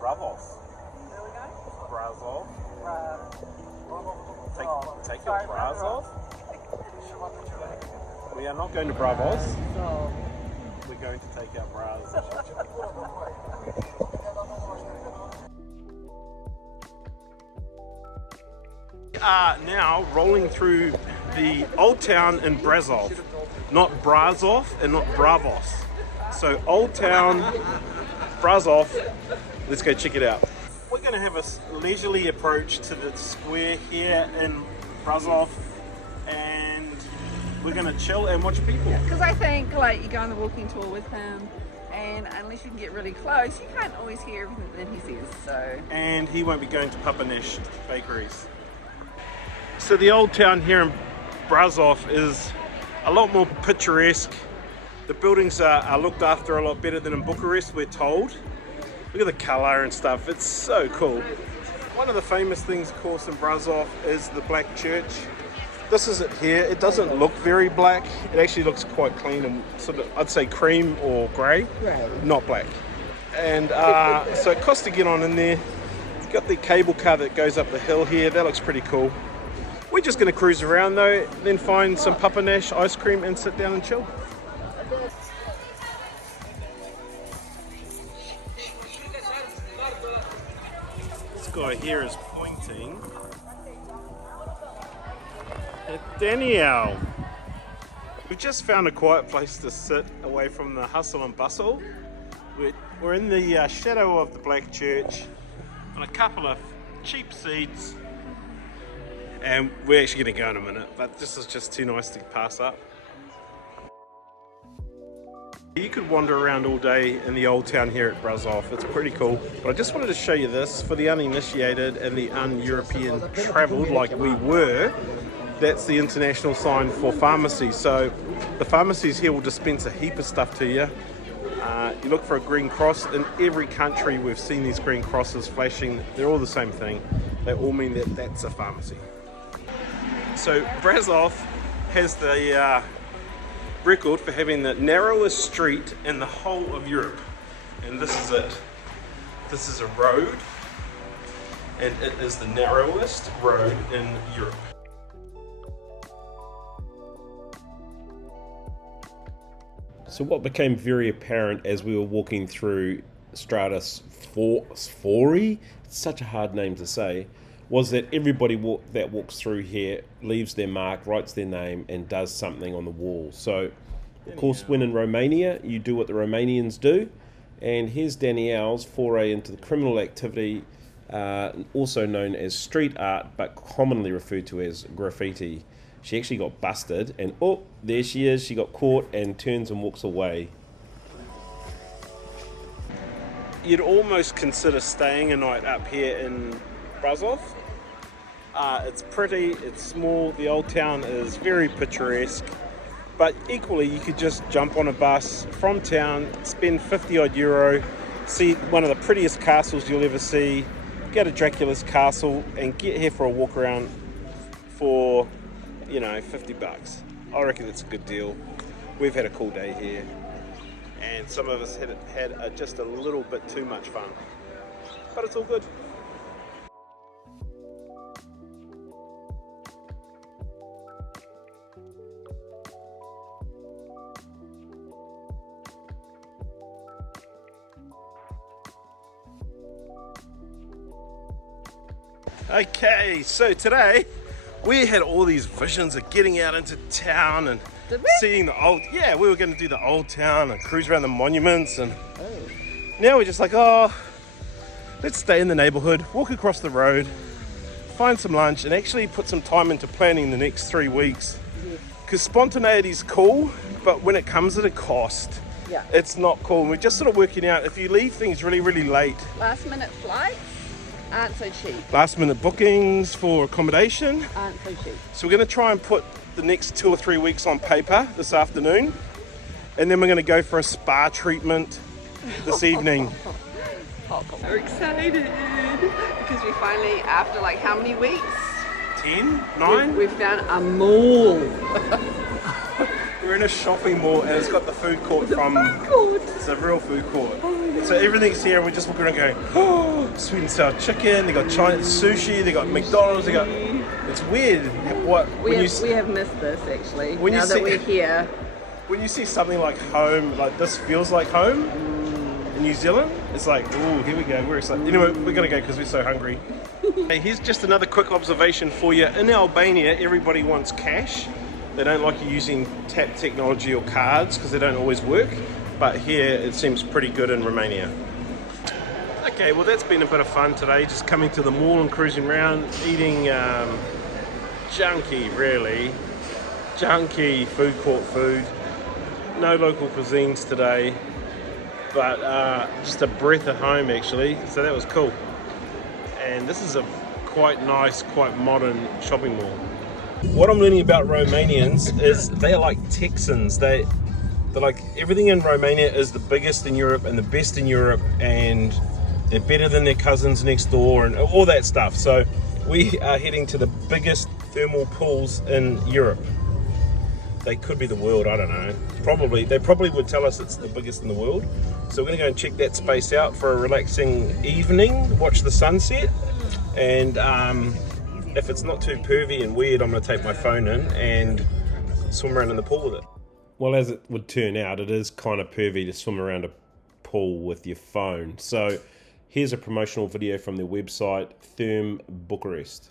Bravos. Where are we going? Brasov. Take Sorry, your Brasov. Brasov. We are not going to Bravos. So, We're going to take our bras. Are now rolling through the old town in Brasov, not Brasov and not Bravos. So old town, Brasov. Let's go check it out. We're going to have a leisurely approach to the square here in Brasov, and we're going to chill and watch people. because I think like you go on the walking tour with him, and unless you can get really close, you can't always hear everything that he says. So, And he won't be going to Papanesh bakeries. So the old town here in Brasov is a lot more picturesque. The buildings are looked after a lot better than in Bucharest, we're told. Look at the colour and stuff, it's so cool. One of the famous things, of course, in Brasov is the black church. This is it here. It doesn't look very black. It actually looks quite clean and sort of, I'd say cream or grey, not black. And so it costs to get on in there. You've got the cable car that goes up the hill here. That looks pretty cool. We're just going to cruise around though, then find some Papanesh ice cream and sit down and chill. This guy here is pointing at Danielle. We've just found a quiet place to sit away from the hustle and bustle. We're in the shadow of the Black Church on a couple of cheap seats, and we're actually going to go in a minute, but this is just too nice to pass up. You could wander around all day in the old town here at Brasov. It's pretty cool. But I just wanted to show you this for the uninitiated and the un-European travelled like we were. That's the international sign for pharmacy. So the pharmacies here will dispense a heap of stuff to you. You look for a green cross. In every country we've seen these green crosses flashing. They're all the same thing. They all mean that that's a pharmacy. So Brasov has the record for having the narrowest street in the whole of Europe, and this is it. This is a road, and it is the narrowest road in Europe. So what became very apparent as we were walking through Stratus Fori, it's such a hard name to say, was that everybody that walks through here leaves their mark, writes their name, and does something on the wall. So, of course, when in Romania, you do what the Romanians do. And here's Danielle's foray into the criminal activity, also known as street art, but commonly referred to as graffiti. She actually got busted, and oh, there she is. She got caught and turns and walks away. You'd almost consider staying a night up here in Brasov. It's pretty, it's small, the old town is very picturesque, but equally you could just jump on a bus from town, spend 50 odd euro, see one of the prettiest castles you'll ever see, go to Dracula's castle and get here for a walk around for, you know, 50 bucks. I reckon it's a good deal. We've had a cool day here, and some of us had just a little bit too much fun, but it's all good. Okay, so today we had all these visions of getting out into town and seeing the old, yeah, we were going to do the old town and cruise around the monuments, and now we're just like, oh, let's stay in the neighborhood, walk across the road, find some lunch, and actually put some time into planning the next 3 weeks. Because spontaneity is cool, but when it comes at a cost, it's not cool. And we're just sort of working out, if you leave things really, really late. last minute flights aren't so cheap. Last minute bookings for accommodation Aren't so cheap. So we're going to try and put the next 2 or 3 weeks on paper this afternoon, and then we're going to go for a spa treatment this evening. So excited because we finally, after like how many weeks? 10? 9? We found a mall. we're in a shopping mall and it's got the food court from... It's a real food court. So everything's here, we're just walking around going, oh, sweet and sour chicken, they got Chinese sushi, they got McDonald's, they got... It's weird what... We have missed this actually, now that we're here. When you see something like home, like this feels like home in New Zealand, it's like, oh, here we go, we're excited. Anyway, we're gonna go because we're so hungry. Hey, here's just another quick observation for you. In Albania, everybody wants cash. They don't like you using tap technology or cards because they don't always work. But here, it seems pretty good in Romania. Okay, well that's been a bit of fun today, just coming to the mall and cruising around, eating junky, really. Junky food court food. No local cuisines today, but just a breath of home actually, so that was cool. And this is a quite nice, quite modern shopping mall. What I'm learning about Romanians is they are like Texans. They're like, everything in Romania is the biggest in Europe and the best in Europe, and they're better than their cousins next door and all that stuff. So we are heading to the biggest thermal pools in Europe. They could be the world, I don't know. They probably would tell us it's the biggest in the world. So we're gonna go and check that space out for a relaxing evening, watch the sunset, and if it's not too pervy and weird, I'm gonna take my phone in and swim around in the pool with it. Well, as it would turn out, it is kind of pervy to swim around a pool with your phone. So here's a promotional video from their website, Therme Bucharest.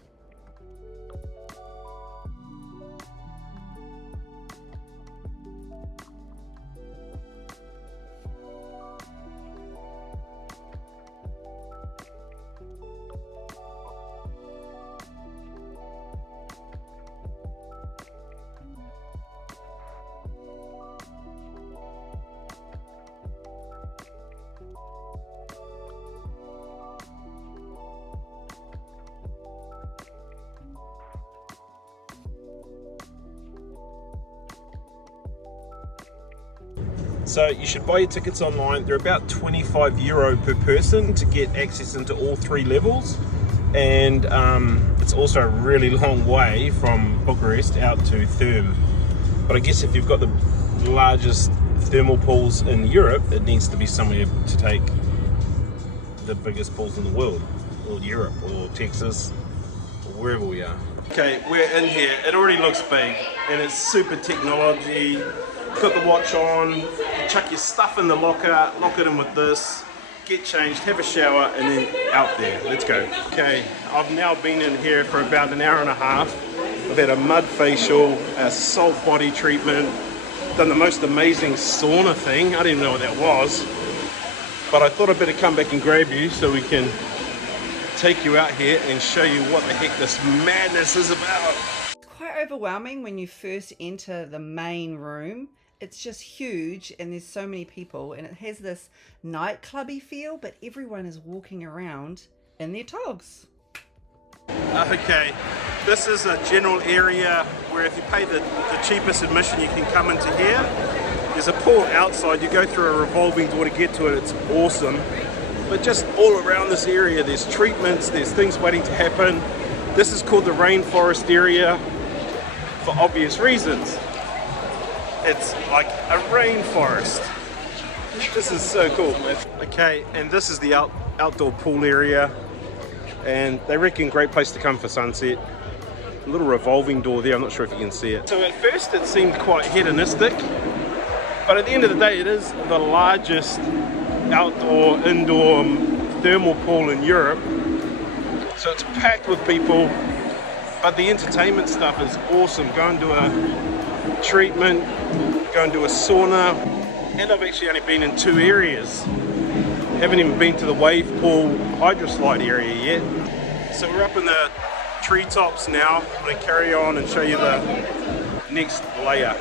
So you should buy your tickets online. They're about €25 per person to get access into all 3 levels. And it's also a really long way from Bucharest out to Therme. But I guess if you've got the largest thermal pools in Europe, it needs to be somewhere to take the biggest pools in the world, or Europe, or Texas, or wherever we are. Okay, we're in here. It already looks big, and it's super technology. Got the watch on, chuck your stuff in the locker, lock it in with this, get changed, have a shower, and then out there. Let's go. Okay, I've now been in here for about an hour and a half. I've had a mud facial, a salt body treatment, done the most amazing sauna thing. I didn't even know what that was, but I thought I'd better come back and grab you so we can take you out here and show you what the heck this madness is about. It's quite overwhelming when you first enter the main room. It's just huge and there's so many people, and it has this nightclubby feel, but everyone is walking around in their togs. Okay, this is a general area where if you pay the cheapest admission, you can come into here. There's a pool outside, you go through a revolving door to get to it, it's awesome. But just all around this area, there's treatments, there's things waiting to happen. This is called the rainforest area for obvious reasons. It's like a rainforest. This is so cool. Okay, and this is the outdoor pool area, and they reckon great place to come for sunset. A little revolving door there, I'm not sure if you can see it. So at first it seemed quite hedonistic, but at the end of the day it is the largest outdoor, indoor thermal pool in Europe. So it's packed with people, but the entertainment stuff is awesome. Go and do a treatment, go and do a sauna, and I've actually only been in 2 areas. Haven't even been to the wave pool hydroslide area yet. So we're up in the treetops now. I'm going to carry on and show you the next layer.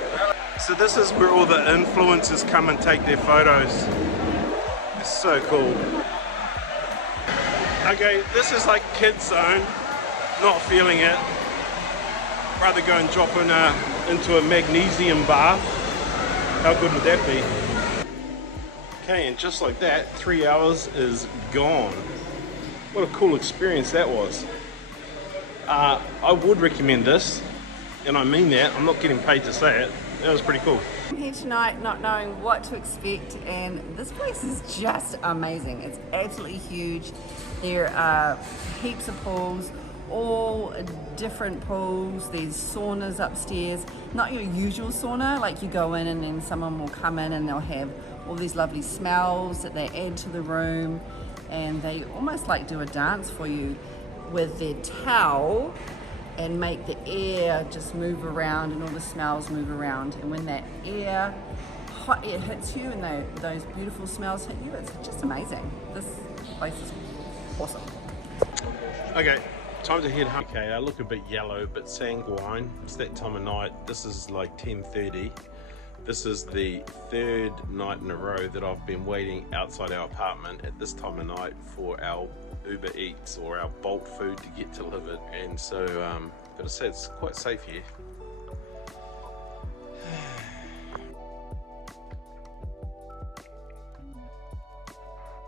So this is where all the influencers come and take their photos. It's so cool. Okay, this is like kids zone. Not feeling it. Rather go and drop into a magnesium bath. How good would that be? Okay, and just like that, 3 hours is gone. What a cool experience that was. I would recommend this, and I mean that. I'm not getting paid to say it. that was pretty cool. I'm here tonight not knowing what to expect, and this place is just amazing. It's absolutely huge. There are heaps of pools, all different pools. There's saunas upstairs, not your usual sauna, like you go in and then someone will come in and they'll have all these lovely smells that they add to the room, and they almost like do a dance for you with their towel and make the air just move around and all the smells move around. And when that air, hot air hits you and those beautiful smells hit you, it's just amazing. This place is awesome. Okay, time to head home. Okay, I look a bit yellow, but sanguine. It's that time of night. This is like 10:30. This is the third night in a row that I've been waiting outside our apartment at this time of night for our Uber Eats or our Bolt food to get delivered, and so gotta say it's quite safe here.